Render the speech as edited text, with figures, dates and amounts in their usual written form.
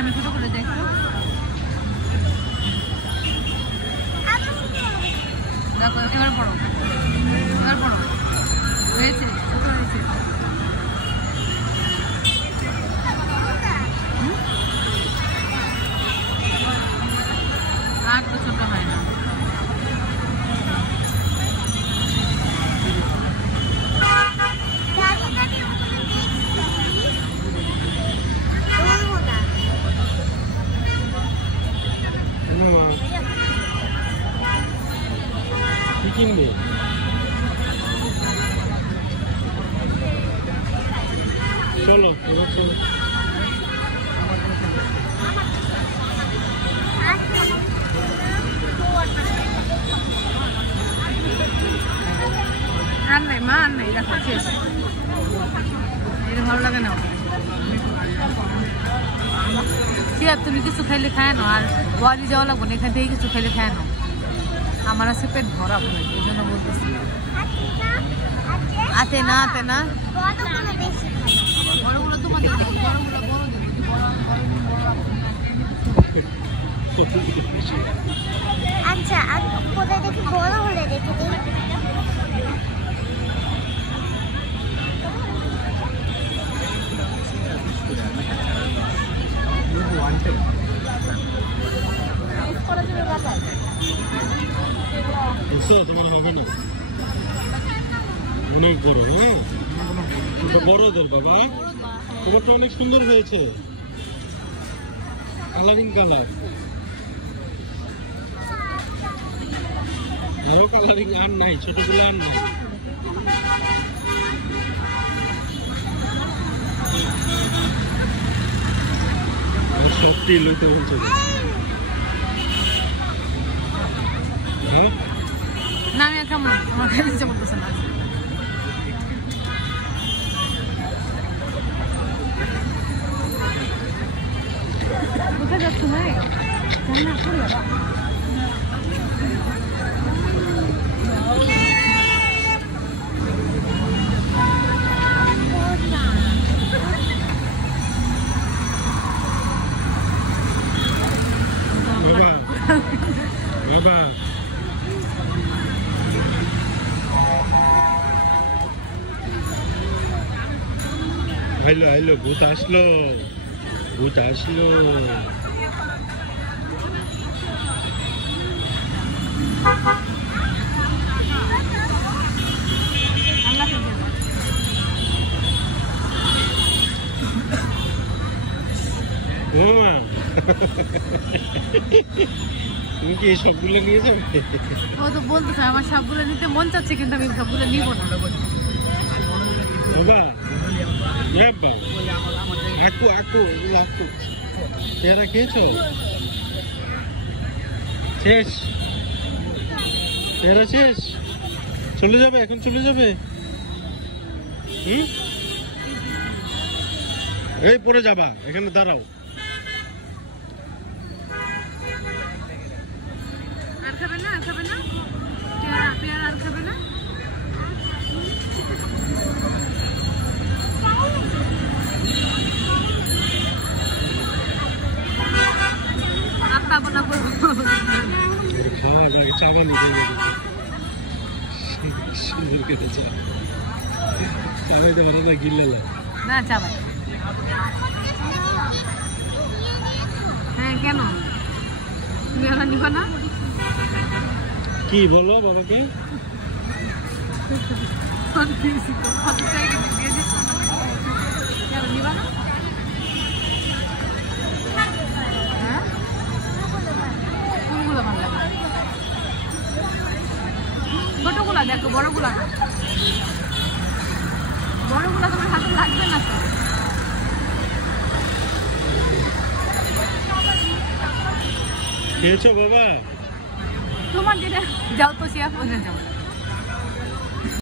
আমি ছোট করে যাই একটু। দেখো এবার পড়ো, এবার পড়ো। হয়েছে, ছোট হয়েছে। আর তো ছোট হয় না। কিনবে চলো চলো চলো। আর নাই মা, আর নাই, দেখো শেষ। এটা ভালো লাগে না। সিয়া তুমি কিছু খাইলে খায় না, আর ওয়ালি যাওয়া লাগবো না, এখান থেকে কিছু খাইলে খায় না। আমার আছে পেট ভরা ভরে, এই জন্য বলতেছি। আতে না আতে না, বড়গুলো তোমাদের বড়গুলো বড় আচ্ছা আর কোথায় দেখি বড় হলে দেখে দিই। তোমার হবে না, অনেক বড়। হ্যাঁ বড়দের বাবা, তোমারটা অনেক সুন্দর হয়েছে, কালারিং কালার। আরো কালারিং আর নাই, ছোটগুলো আর নাই। সত্যি লইতে বলছে। হ্যাঁ না আমি খাবো না, আমার খাইতে ইচ্ছা করতেছে না। কোথায় যাচ্ছ ভাই? রান্না করে বাবা। বাবা আইলো আইলো, ভূত আসলো, ভূত আসলো। ও মা, তুমি কি এই সবগুলো নিয়ে যাবে? ও তো বলতেছে আমার সবগুলো নিতে মন চাচ্ছে, কিন্তু আমি সবগুলো নিব না। বাবা বাবা আকু আকু আকু, পেয়ারা খেয়েছো? শেষ, পেয়ারা শেষ, চলে যাবে এখন, চলে যাবে। এই পরে যাবা, এখানে দাঁড়াও। আর খাবে না, আর খাবে না, পেয়ারা আর খাবে না। খাওয়া যায়, চা বানিয়ে দেবে, সুন্দর করে চা বানাতে পারে না, গিল্লা না চা ভাই। হ্যাঁ কেন তুমি এখন নিবা না? কি বলো বাবাকে? নিবা না? কোনগুলো ভালো লাগে? ছোটগুলা দেখো, বড়গুলা না। বড়গুলা তোমার হাতে লাগবে না তো। খেয়েছো বাবা? তোমার যেটা যাও তো শেয়ার করে যাও।